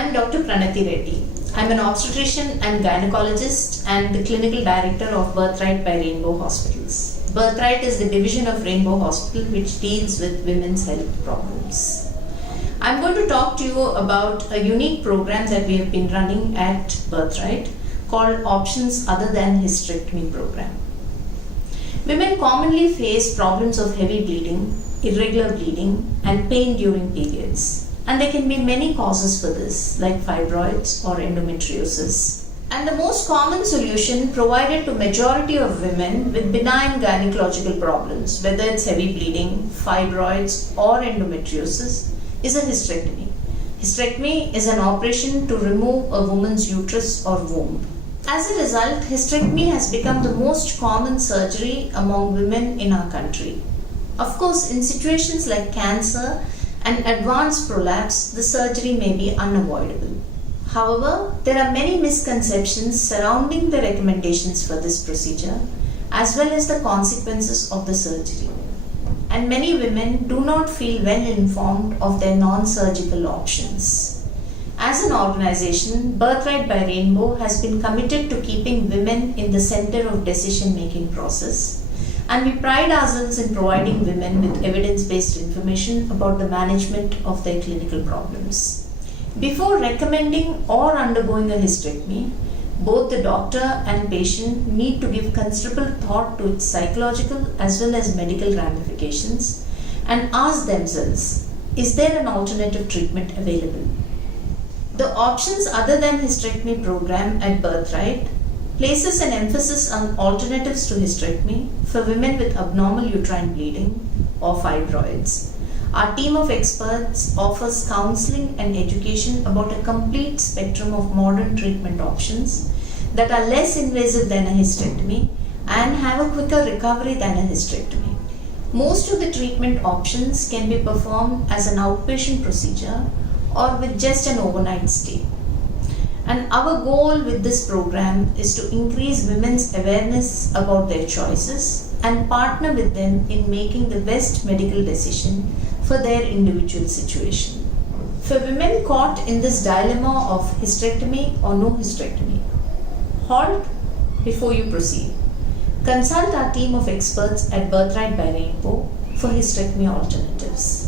am Dr. Pranati Reddy. I am an obstetrician and gynecologist and the clinical director of Birthright by Rainbow Hospitals. Birthright is the division of Rainbow Hospital which deals with women's health problems. I am going to talk to you about a unique program that we have been running at Birthright called Options Other Than Hysterectomy Program. Women commonly face problems of heavy bleeding, irregular bleeding and pain during periods. And there can be many causes for this, like fibroids or endometriosis. And the most common solution provided to majority of women with benign gynecological problems, whether it's heavy bleeding, fibroids or endometriosis, is a hysterectomy. Hysterectomy is an operation to remove a woman's uterus or womb. As a result, hysterectomy has become the most common surgery among women in our country. Of course, in situations like cancer and advanced prolapse, the surgery may be unavoidable. However, there are many misconceptions surrounding the recommendations for this procedure as well as the consequences of the surgery. And many women do not feel well informed of their non-surgical options. As an organization, Birthright by Rainbow has been committed to keeping women in the center of decision-making process. And we pride ourselves in providing women with evidence-based information about the management of their clinical problems. Before recommending or undergoing a hysterectomy, both the doctor and patient need to give considerable thought to its psychological as well as medical ramifications and ask themselves, is there an alternative treatment available? The Options Other Than Hysterectomy program at Birthright places an emphasis on alternatives to hysterectomy for women with abnormal uterine bleeding or fibroids. Our team of experts offers counseling and education about a complete spectrum of modern treatment options that are less invasive than a hysterectomy and have a quicker recovery than a hysterectomy. Most of the treatment options can be performed as an outpatient procedure or with just an overnight stay. And our goal with this program is to increase women's awareness about their choices and partner with them in making the best medical decision for their individual situation. For women caught in this dilemma of hysterectomy or no hysterectomy, halt before you proceed. Consult our team of experts at Birthright by Rainbow for hysterectomy alternatives.